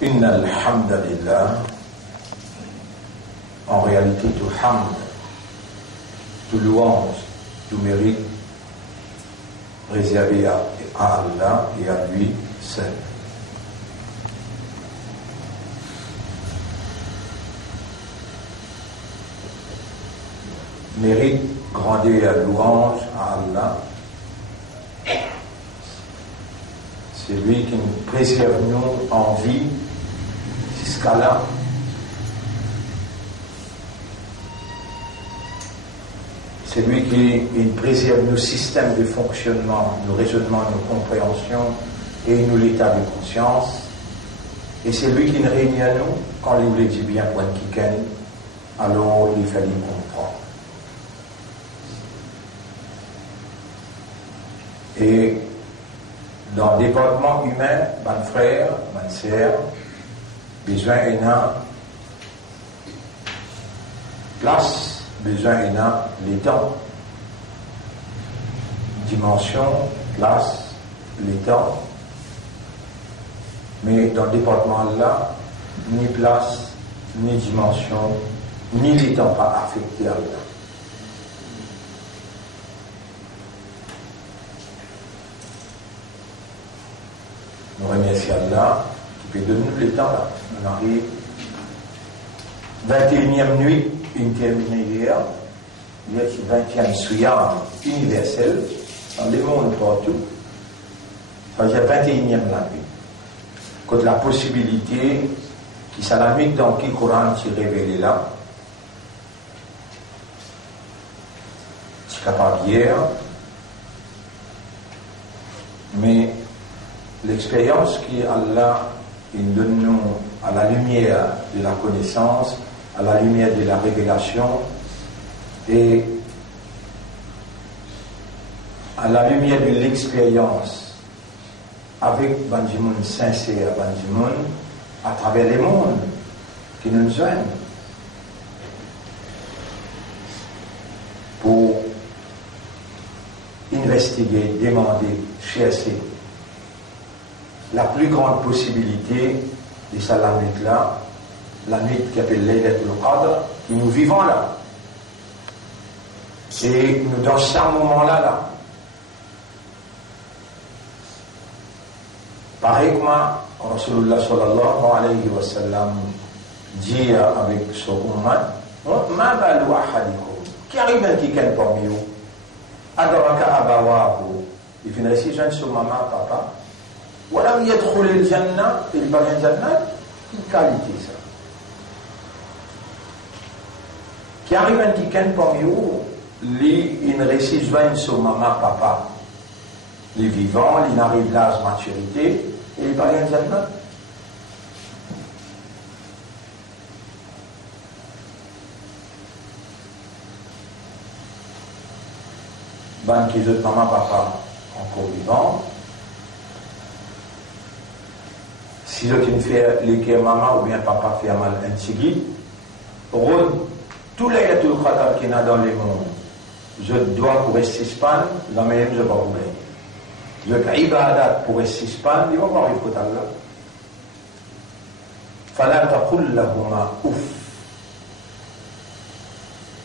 Inna alhamdulillah, en réalité tout hamd, tout louange, tout mérite réservé à Allah et à lui seul. Mérite grandeur et louange à Allah. C'est lui qui nous préserve nous en vie jusqu'à là. C'est lui qui préserve nos systèmes de fonctionnement, nos raisonnements, nos compréhensions et nous l'état de conscience. Et c'est lui qui nous règne à nous quand il voulait dire bien point qui ken, alors il fallait comprendre. Et dans le développement humain, mon frère, ma sœur, besoin d'un place, besoin d'un les temps, dimension, place, les temps. Mais dans le département là, ni place, ni dimension, ni les temps pas affectés à là. Nous remercions Allah qui peut donner le temps là. On arrive 21e nuit, une terminée hier. Il y a le 20e souyam universel dans le monde partout. Ça veut dire 21e la nuit. Quand la possibilité qui s'alamite dans qui le Coran s'est révélé là. C'est capable hier. Mais l'expérience qui Allah il donne nous à la lumière de la connaissance, à la lumière de la révélation et à la lumière de l'expérience avec Banjimoun sincère, Banjimoun à travers les mondes qui nous joignent pour investiguer, demander, chercher la plus grande possibilité de ça la nuit là, la nuit qui appelle Laylatul Qadr, et nous vivons là. Et nous dans ce moment-là, pareil comme Rasulullah sallallahu alayhi wa sallam dit avec son ummat, ma balu ahadikum, qui arrive un qui ken parmi vous, adraka abawahu, il finit ici, jeune sur maman, papa, ولم يدخل الجنة البغي الجنة qualité ça qui arrive un petit can parmi vous il ne réussit joindre sur maman papa les vivants il n'arrive l'âge maturité et il bagagne Jannah ban qui autres maman papa encore vivant. Si je ne fais les maman ou bien papa fait mal un tigui, tous les Laylatul Qadr qu'il y a dans le monde, je dois pour rester span, la même je ne vais pas vous gagner. Je ibadat pour rester span, il va voir le côté là. Fala taqul lahuma ouf.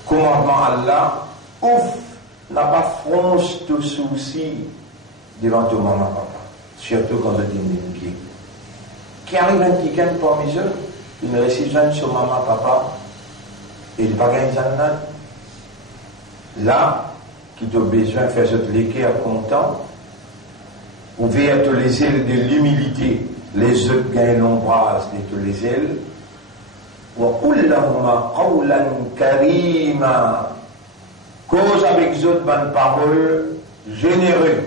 Commandement Allah, ouf, n'a pas fronce de souci devant ton maman papa, surtout quand je dis une pied. Qui arrive un petit can parmi eux, il ne réussit jamais sur maman, papa, et il va gagner Jannat. Là, qui t'a besoin de faire cette l'équerre content, ouvert tous les ailes de l'humilité, les autres gagnent l'ombrage de tous les ailes, wa kullahuma qawlan karima, cause avec eux bonne parole généreux,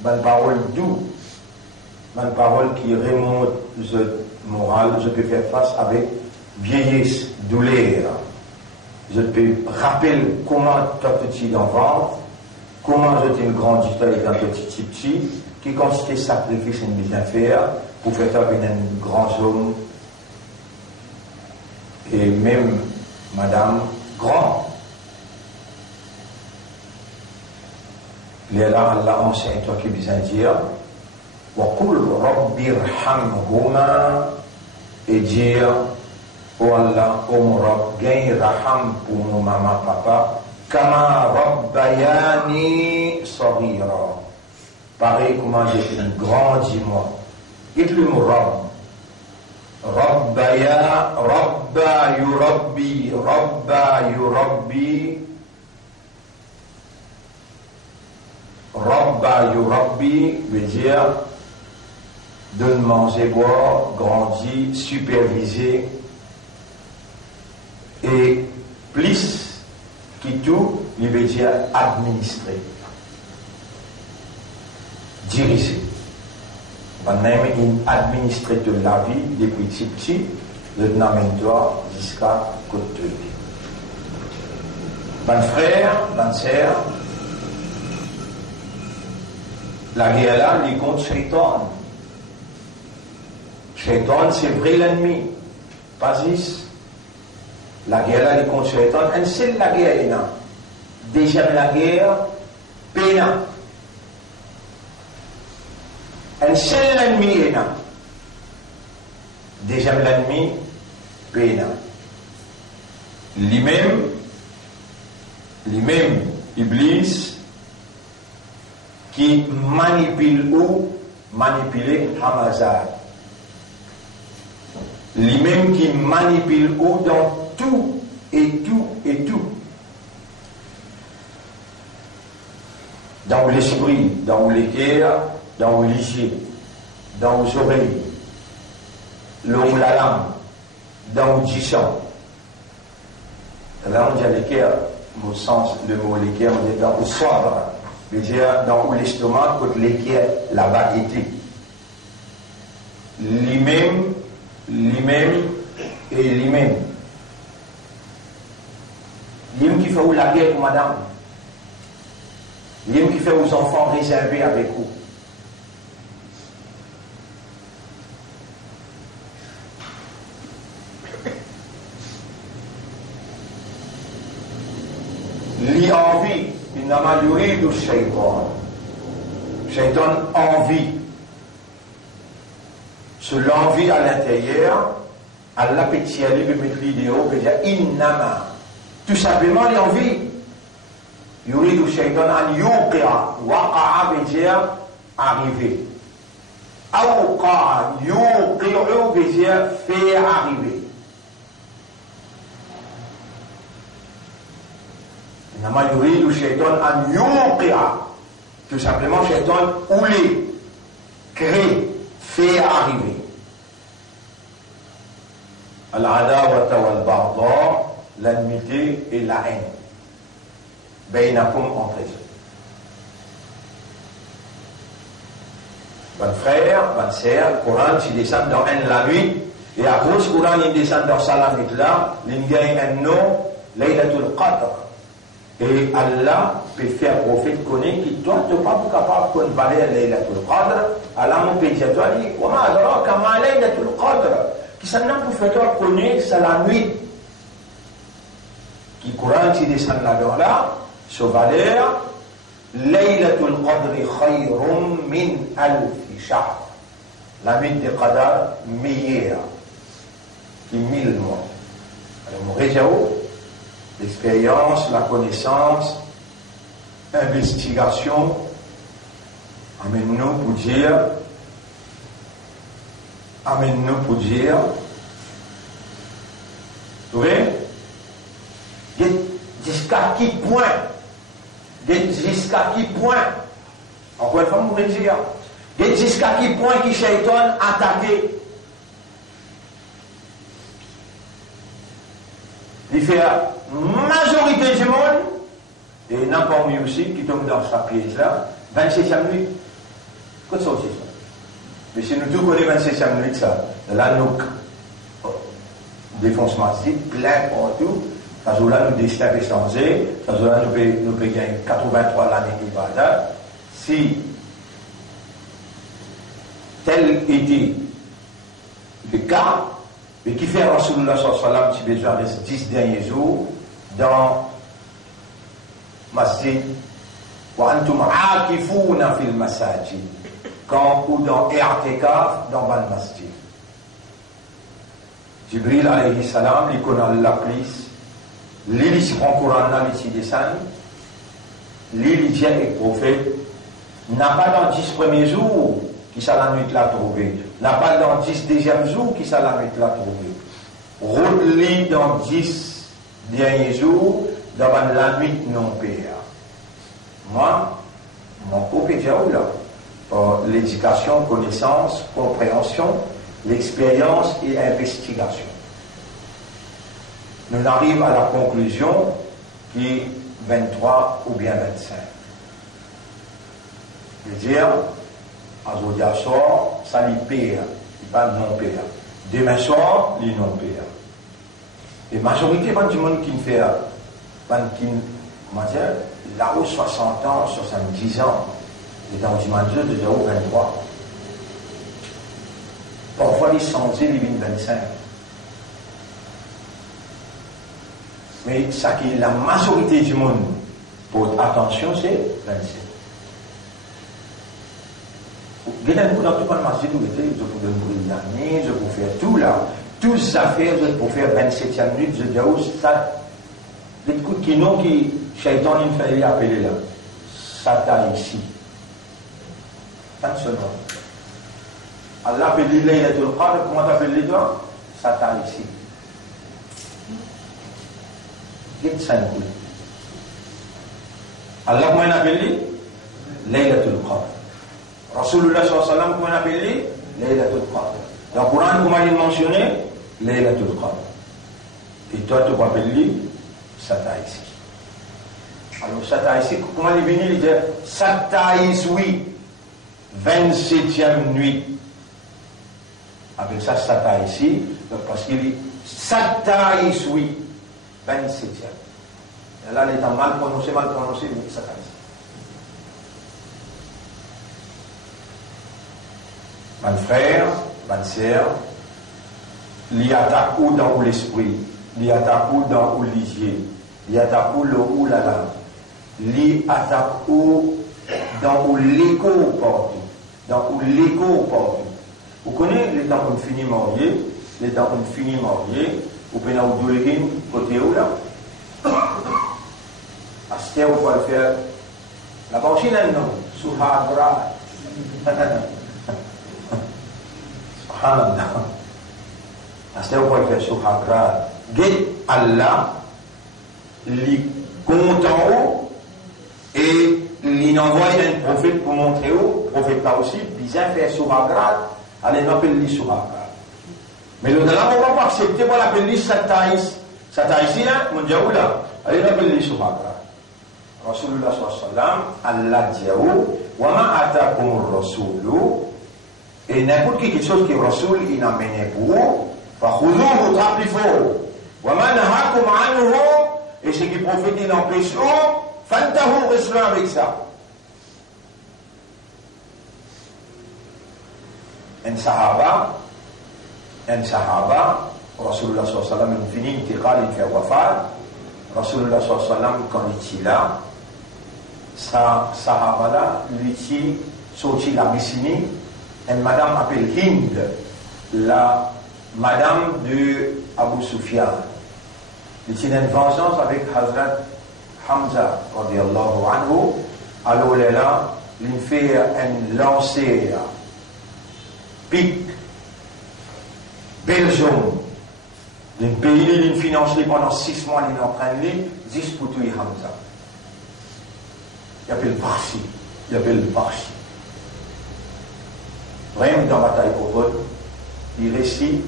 bonne parole doux. Une parole qui remonte le moral, je peux faire face avec vieillesse, douleur. Je peux rappeler comment toi petit enfant, comment je t'ai grandi avec un petit, qui consistait sacrifice et bien faire pour faire devenir un grand homme et même madame grand. Les là, Allah enseigne toi qui besoin dire, wa qul rabbi irhamhuma, et dire, oh Allah, oh mon Rabb, gagne raham pour nos maman, papa, kama rabbayani saghira. Pareil, comment j'ai grandi moi. Dites-le mon Rabb. Rabbaya, Rabba yurabbi, Rabba yurabbi, Rabba yurabbi veut dire donne manger, boire, grandir, superviser, et plus qui tout, il veut dire administrer, diriger. Même il administre de la vie depuis petit, le namène-toi jusqu'à côté. Mon frère, ma sœur, la guerre là, il compte Shaitan. Shaitan, c'est vrai l'ennemi. Pas ici. La guerre là, il compte Shaitan. Et c'est la guerre là. Déjà la guerre, pénal. Un seul ennemi est là. Déjà l'ennemi pénal. Lui-même, Iblis, qui manipule ou manipuler Hamazar. Lui-même qui manipule ou dans tout et tout et tout. Dans l'esprit, dans les guerres, dans les yeux, dans les oreilles, dans la langue, dans le disant. Là, on dit l'équerre, au sens, le mot l'équerre, on dit dans le soir, c'est-à-dire dans l'estomac, quand l'équerre là-bas était. Lui-même et lui-même. Lui-même qui fait où la guerre pour madame. Lui-même qui fait aux enfants réservés avec vous. L'envie, il n'a pas eu de Shaitan. Shaitan envie. Sur l'envie à l'intérieur, Allah peut tirer le mettre l'idéal, peut dire innama. Tout simplement l'envie. Yuridu Shaitan an yuqia. Waqa'a veut dire arriver. Awqa yuqi'u veut dire faire arriver. Innama yuridu Shaitan an yuqia. Tout simplement Shaitan oulé, crée, fait arriver. Al-adawata wal-baghdha, l'amitié et la haine. Bainakum entre eux. Bon frère, bonne sœur, le Coran, il descend dans la nuit, et à cause du Coran, il descend dans Salamit là, il gagne un nom, Laylatul Qadr. Et Allah peut faire prophète connaître qui toi, tu n'es pas capable de valer Laylatul Qadr. Allah mon peut dire, toi, dit, comment alors, comment Laylatul Qadr, qui s'en a pour faire toi connaître, c'est la nuit. Qui Coran, qui descend là-dedans là, ce valeur, Laylatul Qadr khayrun min alfi shahr. La nuit de Qadr meilleure, qui 1000 mois. Alors, mon réseau, l'expérience, la connaissance, investigation, amène-nous pour dire, vous voyez, jusqu'à qui point, encore une fois, vous pouvez dire, jusqu'à qui point qui Shaitan attaqué. Il fait la majorité du monde, et n'importe où aussi, qui tombe dans sa pièce là, 27e nuit. Qu'est-ce que c'est ça? Mais si nous tous connaissons 27e nuit, ça, là, nous, défonce massif, plein partout, ça joue là, nous déstabilisons changer, ça joue là, nous payons 83 l'année qui va là. Si tel était le cas, mais qui fait Rasulullah sallallahu alayhi wa sallam, si besoin des 10 derniers jours, dans Masjid Wa antum aakifuna fil masajid. Quand ou dans i'tikaf dans ban masjid. Jibril alayhi salam, li connaît la police, li si prend Coran, li si descend, li vient et prophète, n'a pas dans 10 premiers jours qui ça la nuit l'a trouvé, n'a pas dans 10 deuxième jours qui ça la nuit l'a trouvé. Route li dans 10 derniers jours, dans la nuit non payée. Moi, mon copain là, pour l'éducation, connaissance, compréhension, l'expérience et investigation. Nous arrivons à la conclusion qui est 23 ou bien 25. Je veux dire, à Zodia sort, ça l'y paye, il pas non paye. Demain soir, il non paye. Et majorité du monde qui me fait, là-haut 60 ans, 70 ans, et dans le dimanche de 0,23. Parfois, les 100 ils viennent 25. Mais ça qui est la majorité du monde, pour attention, c'est 27. Vous avez dans tout le marché, vous avez une année, je peux faire tout là. Toutes ces affaires, je peux faire 27e minute, je dis, oh, ça, les coups qui n'ont qui, Shaitan, il fallait appeler là. Ça t'a ici. Pas de ce nom. Allah appelle Laylatul Qadr, comment t'appelles les doigts? Ça t'a ici. Dites 5 coups. Allah, comment il appelle Laylatul Qadr. Rasulullah sallallahu alayhi wa sallam, comment il appelle Laylatul Qadr. Dans le Coran, comment il mentionné Laylatul Qadr. Et toi, tu m'appelles ça t'a ici. Alors, ça t'a ici, comment il est venu? Il dit ça t'a ici, oui. 27e nuit. Avec ça, Sata ici, parce qu'il dit Sata ici, oui, 27e. Et là, il est mal prononcé, mais Sata ici. Mon frère, ma sœur, l'y attaque où dans l'esprit, l'y attaque où dans l'isier, l'y attaque où le ou la langue, l'y attaque où dans l'écho partout. Donc, l'écho partout. Vous connaissez les temps qu'on finit marié, les temps qu'on finit marié, vous pouvez nous dire côté où là. À ce temps, vous pouvez le faire. La machine, non, sous Hagra. Subhanallah. À ce temps, vous pouvez le faire sous Hagra. Guide Allah, les compte en haut, et il envoie un prophète pour montrer où, prophète là aussi, bizarre fait Souragrad, allez l'appeler Souragrad. Mais le là, on ne va pas accepter pour l'appeler Sataïs. Sataïs, là, mon Dieu, là, allez l'appeler Souragrad. Rasulullah sallallahu alayhi wa sallam, Allah dit où, wa ma atakum rasulu, et n'importe quelque chose que Rasul, il a mené pour vous, fa khudouhu ta'rifou, wa ma nahakum anhu, et ce qui prophète, il empêche où, Fantahu restera avec ça. Un sahaba, Rasulullah sallallahu alayhi wa sallam, il finit, il fait wafat. Rasulullah sallallahu alayhi wa sallam, quand il est là, sa sahaba là, lui dit, sorti la Messini, une madame appelle Hind, la madame de Abu Sufyan. Il tient une vengeance avec Hazrat Hamza, radiallahu anhu, alors là, il fait un lancer, pic, Belgium, il paye, il finance pendant 6 mois, il est en train de disputer Hamza. Il appelle Parsi. Vraiment dans la bataille pour eux, il récit,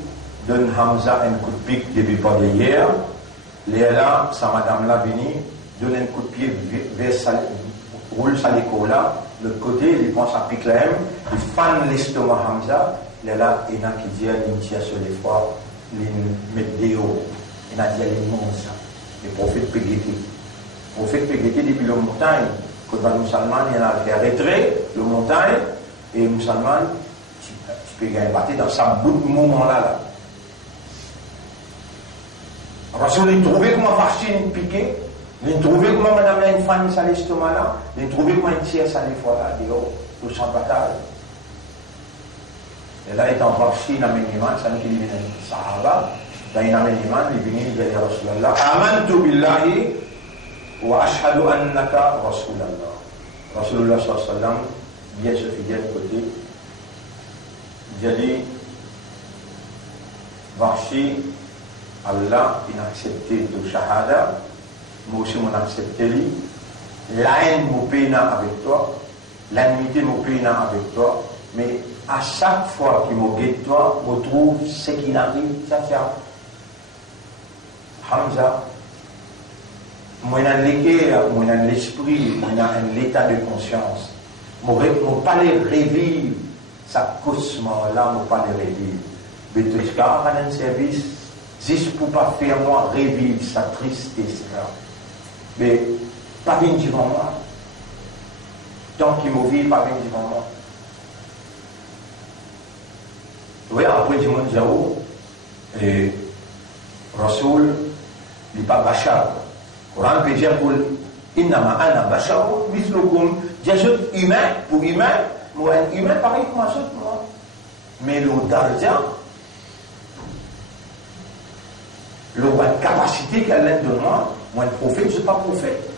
donne Hamza un coup de pic depuis pas d'hier, là, sa madame là, vini, donne un coup de pied vers roule sa là, de l'autre côté, il prend sa pique là, il fan l'estomac Hamza, là, il y a qui dit, il tire sur les fois, il met des hauts, il y a dit, il monte ça, le prophète Pégété. Le prophète Pégété, depuis la montagne, quand le musulman, il a fait retrait, le montagne, et le musulman, tu peux gagner battre dans sa bout de moment-là. Rasoul, il trouvait comment Farchine piqué. Ils trouvaient comment madame a une femme ça l'estomac là, ils trouvaient comment une tiers ça les fois là, au champ de bataille. Et là, il est en partie dans les iman, ça nous dit les Sahaba, dans les iman, les bénis, les bénis, Rasulallah. Amantu billahi wa ashhadu annaka Rasulallah. Rasulullah sallallahu alayhi wa sallam, bien se fidèle côté. Il dit, Varchi, Allah, il a accepté de shahada, moi aussi, mon accepté lui. La haine, mon pays avec toi, l'amitié, mon pays avec toi, mais à chaque fois qu'il me guette toi, je trouve ce qui n'arrive, ça fait Hamza. Moi, dans l'équerre, moi, dans l'esprit, moi, dans l'état de conscience. Moi, pas les revivre, ça cosmo-là, moi, pas les revivre. Mais tout ce qu'il y a dans un service, juste pour pas faire moi revivre sa tristesse-là. Mais, pas bien devant moi. Tant qu'il me vit, pas bien devant moi. Oui, après du monde Zao, et Rasoul, il n'est pas Bachar. Coran peut dire pour Innama ana Bachar, mislukum, j'ajoute humain, pour humain, moi, un humain pareil que moi, moi. Mais le darja, le capacité qu'elle a de moi, moi, un prophète, je ne suis pas prophète.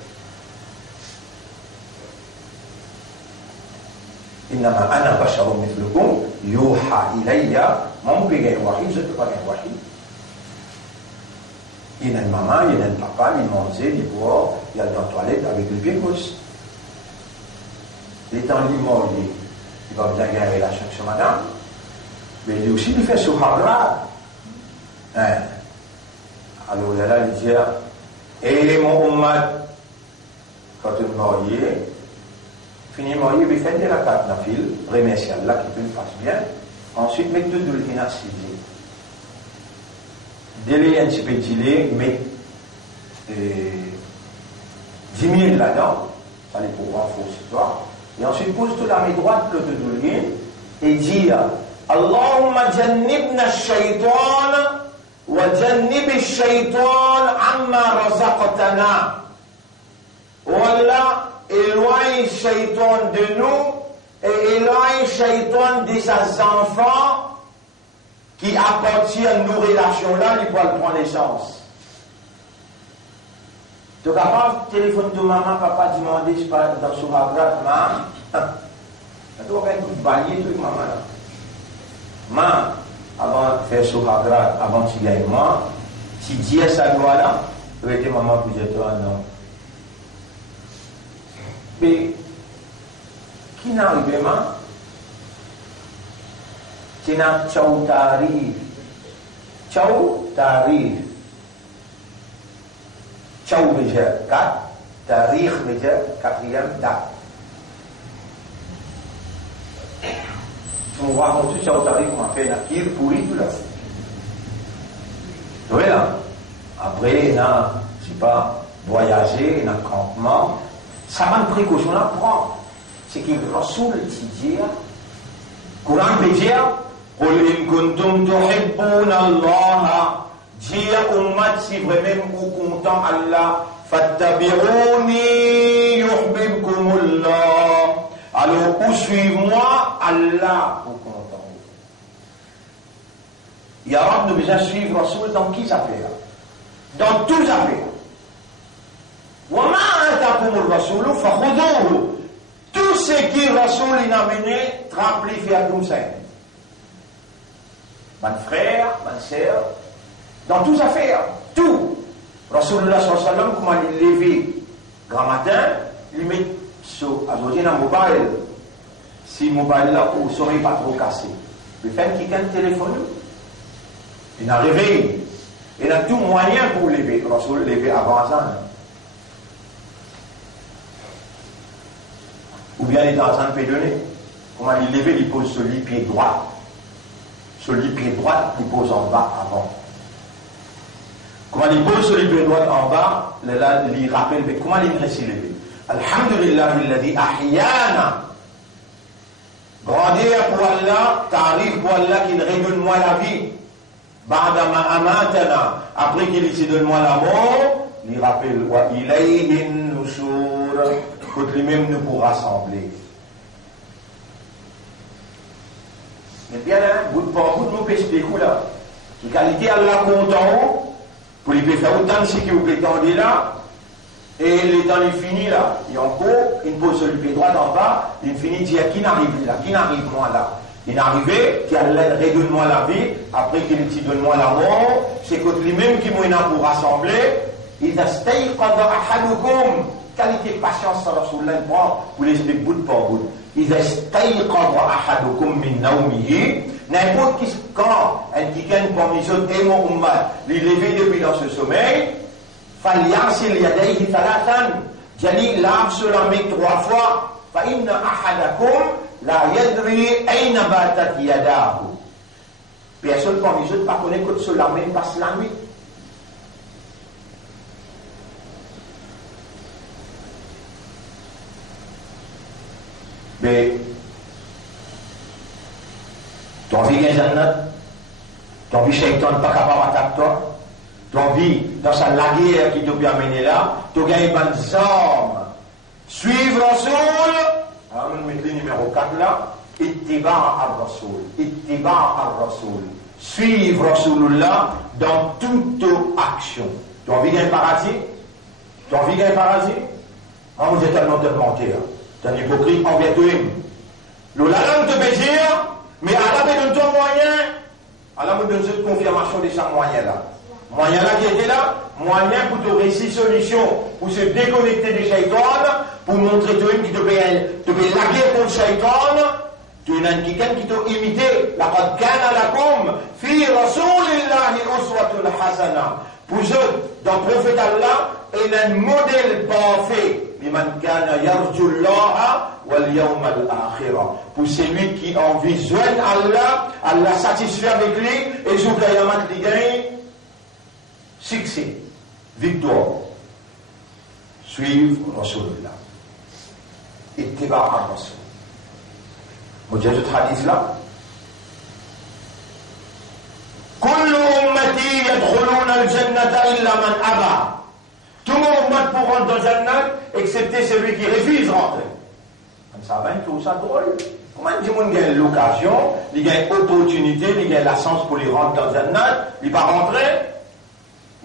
Innama ana basharun mithlukum yuha ilayya, mon père est wahi, je ne peux pas être wahi. Il y a une maman, il y a un papa, il mange, il boit, il y a dans la toilette avec le pied gauche. Il est en limon, il va bien gagner la relation avec madame, mais lui aussi il fait ce hara. Alors là, il dit, et mon ummah, quand il est marié, fini marié, il fait de la carte dans le fil, remercie Allah qui peut le fasse bien. Ensuite, mettre de l'inaccident. Délai un petit peu délai, mais 10 000 là-dedans, ça les pour renforcer toi. Et ensuite, pose toute la main droite de l'autre et dire Allahumma jannibna shaytan wa jannib shaytan amma razaqtana. Wallah, éloigne shaytan de nous et éloigne shaytan de ses enfants qui appartiennent à nos relations-là, ils peuvent prendre naissance. Donc, avant, téléphone de maman, papa demandait, je parle dans son abrat, maman, tu vas faire un coup de balai, truc, maman, là. Maman, avant de faire son abrat, avant de gagner, moi, si Dieu ça doit là, tu vas dire, maman, puis je toi, non. Mais, qui n'a arrivé, maman? C'est un tchao tarif. Tchao tarif. Tchao veut dire 4, tarif veut dire 4e date. On va montrer tchao tarif, on va faire un tir pourri tout là. Vous voyez là? Après, on a, je sais pas, voyager, on a campement. Ça va une précaution là, prendre. C'est qu'il Rasoul dit, Coran veut dire, قل إن كنتم تحبون الله dis à Ummat si vraiment vous content Allah fattabi'uni yuhbibkumullah, alors ou suivez-moi, Allah vous content. Ya Rab, nous besoin suivre Rasoul dans qui ça fait? Dans tous les affaires. Wa ma atakumur Rasoul fakhudhuhu, tout ce qui Rasoul a amené, rempli faire comme ça. Mon frère, ma sœur, dans toutes les affaires, tout. Rasulullah sallallahu alayhi wa sallam, comment il levait grand matin, il met sur un mobile. Si le mobile là, il ne serait pas trop cassé. Il fait quelqu'un téléphone, il a réveillé. Il a tout moyen pour lever. Rasul lever avant ça. Ou bien il est en train de pédonner. Comment il levait, il pose sur le pied droit. Sur le pied droit, il pose en bas avant. Comment il pose sur le pied droit en bas, là, il rappelle, mais comment il reste levé? Alhamdulillah, alladhi ahyana. Grandir pour Allah, tarif pour Allah qui redonne-moi la vie. Ba'dama amatana, après qu'il se donne-moi la mort, il rappelle wa ilayhin nushur, que lui-même nous pour rassembler. Mais bien, bout nous peut expliquer là. Qui qualité Allah content pour lui faire autant de ce qui vous prétendez là, et le temps est fini là. Il y a encore une pose sur le pied droit en bas, il finit dire qui n'arrive là, qui n'arrive moi là. Il est arrivé, qui Allah redonne-moi la vie, après qu'il dit donne-moi la mort, c'est que lui-même qui m'a pour rassembler, il a stayqadha ahadukum, qualité de patience sur Rasulullah pour l'expliquer bout par bout. Il a stayqadha ahadukum min nawmihi, n'importe qui, quand un quelqu'un parmi les autres et mon ummat, il levé depuis dans ce sommeil, falyaghsil yadayhi thalathan, Jali lave sur la main 3 fois, fa inna ahadakum la yadri ayna batat yadahu. Personne parmi les autres ne connaît que sur la main passe la nuit. Mais tu as envie d'un jannat, tu as envie shaitan pas capable d'attaquer toi, tu as envie dans sa guerre qui t'a bien amené là, tu as gagné bonnes armes. Suivre Rasoul, alors on met le numéro 4 là, ittiba' ar-Rasoul, ittiba' ar-Rasoul. Suivre Rasoulullah dans toute action. Tu as envie d'un paradis? Tu as envie d'un paradis? Ah, vous êtes tellement mentir. Tu es un hypocrite envers toi-même. Le langue te plaisir, mais Allah me donne ton moyen. Allah me donne cette confirmation de sa moyen là. Moyen là qui était là, moyen pour te réussir solution, pour se déconnecter des shaitans, pour montrer toi-même qui te peut laguer contre le shaitan. Tu es quelqu'un qui t'a imité. Laqad kana lakum fi rasulillahi uswatun hasana. Pour eux, dans le prophète Allah, il y a un modèle parfait. Liman kana yarjullaha wal yawm al-akhirah. Pour celui qui a envie de joindre Allah, Allah satisfait avec lui, et jour Kayamat il gagne succès, victoire. Suivre Rasulullah. Ittiba' ar-Rasul. Vous avez ce hadith là? كل أمتي يدخلون الجنة إلا من أبى. Tout le monde pour rentrer dans le Jannah, excepté celui qui refuse de rentrer. Comme ça va, tout ça drôle. Comment tout le monde gagne l'occasion, il gagne l'opportunité, il gagne la chance pour lui rentrer dans le Jannah, il va rentrer.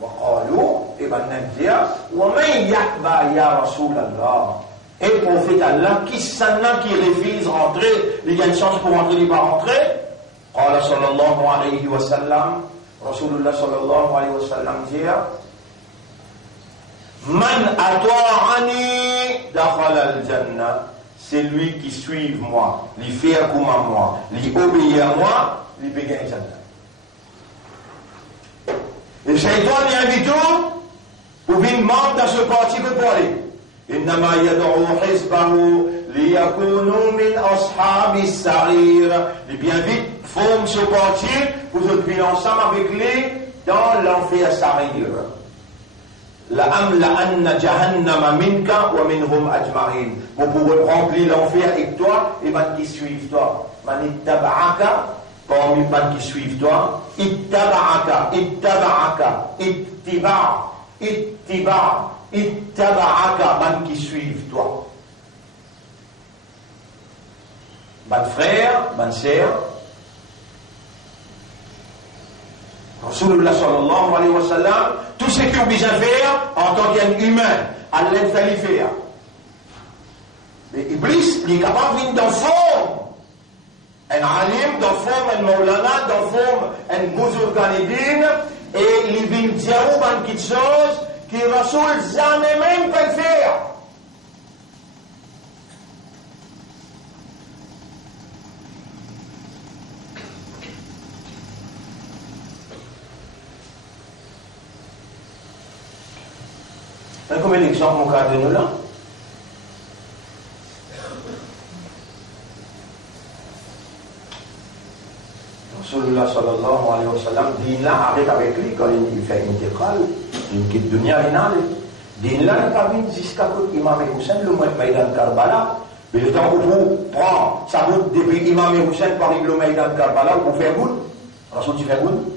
وقالوا ابن نبيا ومن يأبى يا رسول الله. Et le prophète Allah, qui s'en qui refuse de rentrer, il gagne chance pour rentrer, il va rentrer. قال صلى الله عليه وسلم رسول الله صلى الله عليه وسلم dit من أطاعني دخل الجنة. C'est lui qui suit moi, lui fait comme à moi, lui obéit à moi, lui peut gagner Jannah. Et le shaitan y invite pour venir membre dans ce parti que pour aller. إنما يدعو حزبه ليكونوا من أصحاب السعير. Les bien vite forment ce parti pour se trouver ensemble avec lui dans l'enfer Sarir. لأملأن جهنم منك ومنهم أجمعين. Pour pouvoir remplir l'enfer avec toi et man qui suivent toi. Man ittaba'aka, parmi man qui suivent toi. Ittaba'aka, ittaba'aka, ittiba', ittiba'. Ittaba'aka, man qui suivent toi. Ban frère, ban sœur, Rasulullah sallallahu alayhi wa sallam, tout ce qu'il a besoin de faire en tant qu'humain, Allah le fait faire. Mais Iblis, il est capable de venir dans forme. Un alim, dans forme, un maulana, dans forme, un bouzurganidine, et il vient dire une petite chose qui Rasoul jamais même peut faire. Combien d'exemples mon cas de nous là? Rasulullah sallallahu alayhi wa sallam dit là avec lui quand il fait une intégral, il quitte dunya l'inal. Dit là il pas venu jusqu'à Imam Hussein le Maïdan Karbala. Mais le temps où vous prend sa route depuis Imam Hussein par le Maïdan Karbala pour faire goût, Rasoul tu fais goût.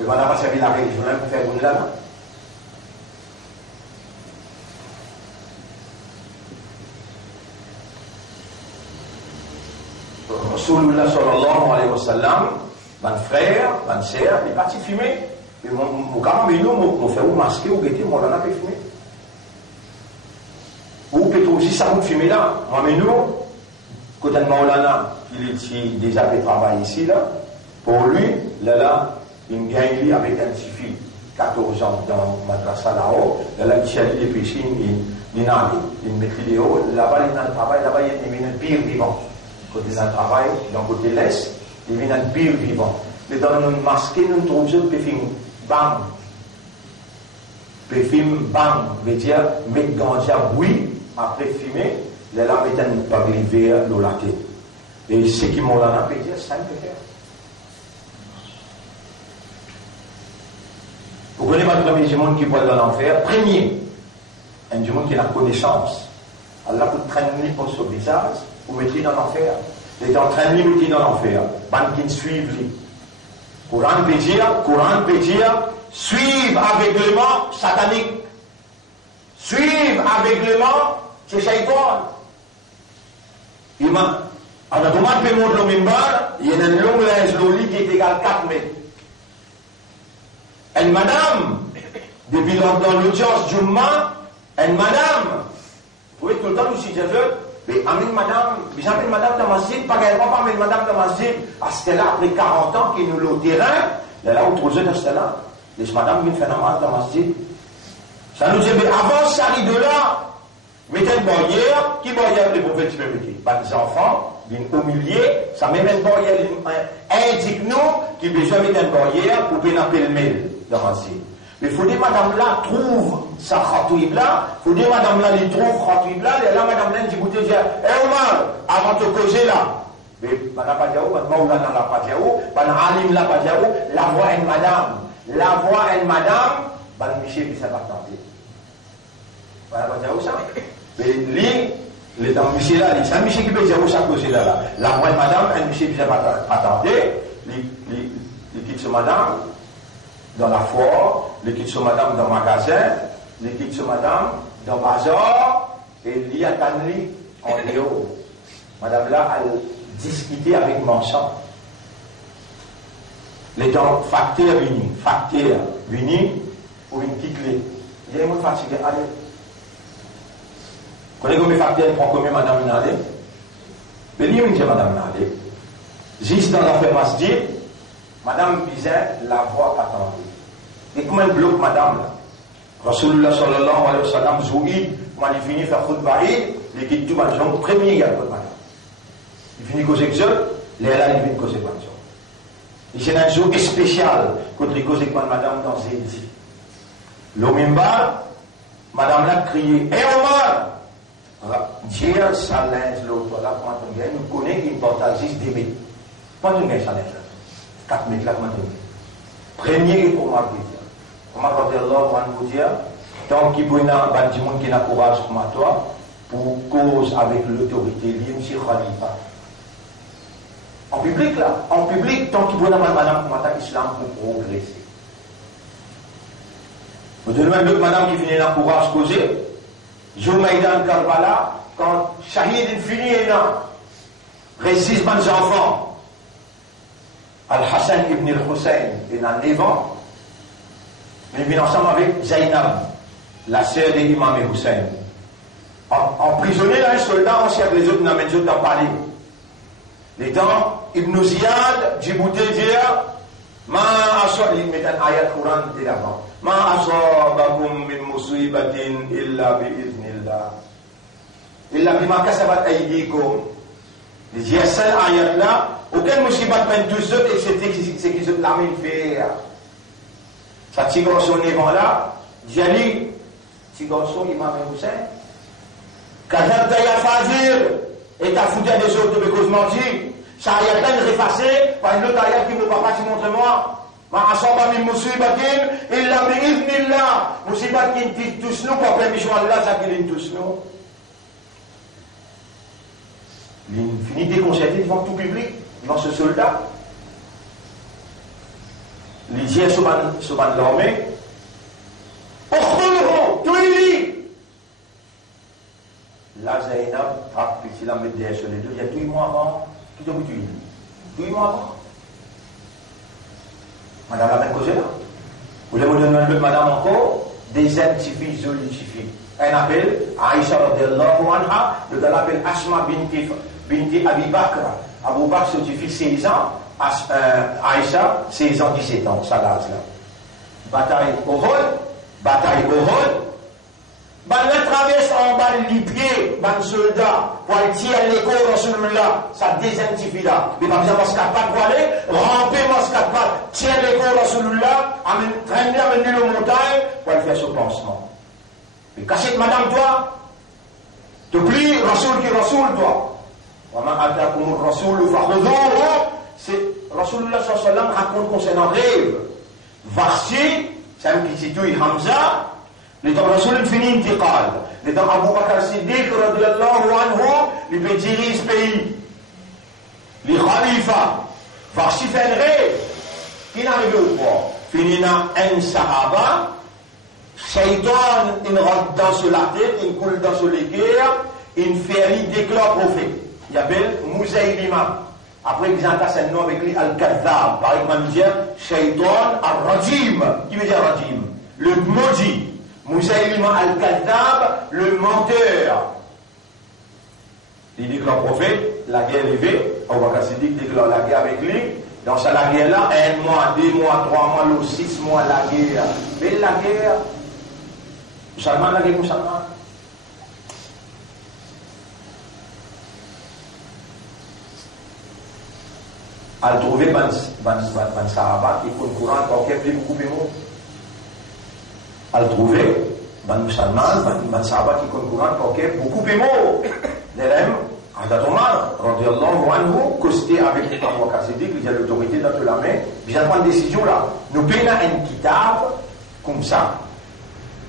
Mais on n'a pas servi la religion même pour faire une là. Rasulullah sallallahu alayhi wa sallam, mon frère, ma sœur, il est parti fumer. Et mon gamin, mon frère, ou masqué, ou guetté, mon lana peut fumer. Ou peut-être aussi ça vous fumer là. Moi, mais nous, quand on Maulana, il est déjà fait travail ici, là, pour lui, là, il gagne avec un petit fille, 14 ans, dans Madrasa là-haut, là, il a des piscines, il maîtrise les hauts, là-bas, il a un travail, là-bas, il y a une pire vivant. Quand il a un travail, dans le côté l'Est, il y a un pire vivant. Mais dans le masqué, nous trouvons ce péfim, bam. Péfim, bam, veut dire, mettre ganja, oui, après fumer, là, mettre un pagli vert, l'eau laté. Et ce qui m'ont là, peut dire, ça, il peut faire. Vous connaissez pas le du monde qui voit dans l'enfer. Premier, un du monde qui a la connaissance. Allah vous traîner pour ce visage, vous mettez dans l'enfer. Il est en train de mettre dans l'enfer. Ban qui suivent lui. Courant peut dire, suivre aveuglement satanique. Suivre aveuglement, c'est Shaitan. Il m'a, en attendant que le monde le mimbar, il y a une longue linge loli qui est égale 4 mètres. Une madame, depuis dans l'audience du Jumma, une madame, vous voyez tout le temps, nous, si je veux, mais amène madame, j'amène madame dans ma masjid, pas réellement pas amène madame dans ma masjid, à ce là après 40 ans, qui nous l'ont terrain, là, où trouvez dans ce là, les madame viennent faire namaz dans ma masjid. Ça nous dit, mais avant, ça arrive de là, mettez une barrière, qui barrière les prophètes mettez? Pas des enfants, viennent humilier, ça met une barrière, indique-nous, qui besoin de mettre une barrière pour pénaper le mail dans ma masjid. Mais il faut dire, madame là, trouve sa khatouib là, il faut dire, madame là, il trouve khatouib là, et là, madame là, il dit, écoutez, eh Omar, avant de causer là. Mais, madame pas diaou, madame Maoulana l'a pas diaou, madame Alim l'a pas diaou, la voix est madame. La voix est madame, madame Michel, il s'est pas tenté. Madame pas diaou ça. Mais lui, les dames Michel là, c'est un Michel qui peut diaou ça causer là. La voix est madame, un Michel, il s'est pas tenté, il quitte ce madame, dans la foire, les quitte sur madame dans le magasin, les quitte sur madame dans le bazar, et il y a Tanli en Léo. Madame là, elle discutait avec mon sang. Les gens facteurs unis pour une petite clé. Il y a des gens fatigués, allez. Connaissez-vous mes facteurs, prend combien madame Nalé? Mais lui, il dit madame Nalé. Juste dans l'affaire masjid, madame Bizet, la voix attendue. Et comment elle bloque madame là? Rasulullah sallallahu alayhi wa sallam, Zouïd, quand il finit faire khutbah, il quitte tout le monde, premier gars de madame. Il finit causer que ça, les là, il vient causer pas ça. Et c'est un jour spécial quand il cause avec madame dans Zézi. L'Omimba, madame l'a crié, hé Omar! Dire ça linge l'autre là, quand on gagne, nous connaissons qu'il porte à 10 mètres. Quand on gagne ça linge là, 4 mètres là, quand on gagne. Premier Omar qui dit. Omar va vous dire, tant qu'il y a des gens qui ont courage comme toi, pour cause avec l'autorité, liée aussi Khalifa. En public là, en public, tant qu'il y a madame comme attaque l'islam pour progresser. Vous devez même l'autre madame qui finit dans le courage causé, Joumaïdan Karbala, quand Shahid finit et là, résiste mes enfants. Al-Hassan ibn al-Hussein est dans le Liban. Mais il vient ensemble avec Zainab, la sœur de l'imam Hussein. Emprisonné là, un soldat, on cherche les autres, n'amène les autres dans Paris. Les temps, Ibn Ziyad, Djibouti dit, ma aswa, il met un ayat Coran de l'avant. Ma aswabakum min musibatin illa bi'iznillah. Illa bima kasabat aydikum. Il dit, cette ayat là, aucun musibat mène tous autres, excepté ce qu'ils ont l'armée de faire. Ça tigre son évent là, Djali, tigre son imam Hussein. Kazan Taya Fazir, et t'as foutu des autres de cause mentir. Ça a rien de réfacé par une autre ayat qui ne veut pas montre-moi. Ma asaba min musibatin, illa bi'iznillah. Musibat qui nous tous nous, pour permission Allah, ça qui nous tous nous. Il finit déconcerté devant tout public, devant ce soldat. l'Isien souvent l'armée, Okhulhu, tout il là, Zainab, frappe, puis il la met derrière sur les deux, il y a 2 mois avant, qui t'a tué 2 mois avant. Madame la même cause là. Vous voulez me donner madame encore, des aides suffisent, suffisent. Un appel, Aïcha radiallahu anha, le gars l'appelle Asma binti Abi Bakr. Abu Bakr suffit 16 ans, Aïcha 16 ans, 17 ans, ça l'âge là. Bataille au Uhud, ben la traverse en bas les pieds, ben soldat, pour aller tirer les corps sur là, ça désidentifie là. Mais pas besoin de mascapade pour aller, ramper mascapade, tirer les corps sur là, traîner, amener le montagne, pour aller faire ce pansement. Mais cachette madame toi, te plie, Rasoul qui Rasoul toi. C'est Rasulullah sallallahu alayhi wa sallam raconte concernant rêve. Varsi, c'est un qui situe Hamza, les temps Rasoul finit intiqal. Les temps Abu Bakr Siddiq radiyallahu anhu, il peut diriger ce pays. Les Khalifa. Varsi fait un rêve. Qui n'arrive au pouvoir? Finina un Sahaba. Shaitan, il rentre dans sur la tête, il coule dans sur les guerres, il fait un déclare prophète. Il y avait Mouzaïlima. Après, ils ont un nom avec lui, Al-Kadhab. Par exemple, il dit Shaitan Al-Rajim. Qui veut dire Rajim? Le maudit. Mouzaïlima Al-Kadhab, le menteur. Il déclare prophète, la guerre est levée. Abu Bakr Siddiq déclare la guerre avec lui. Dans ça, la guerre là, 1 mois, 2 mois, 3 mois, 6 mois, la guerre. Mais la guerre, musulman, la guerre musulman. À trouver ban sahaba qui font le courant pour qu'il y ait beaucoup de mots. À trouver ban musulman, ban sahaba qui font le courant pour qu'il y ait beaucoup de mots. L'élève, Hazrat Omar, radiyallahu anhu, costé avec les Abu Bakr Siddiq, il y a l'autorité dans la main, il a pris une décision là. Nous payons un kitab comme ça,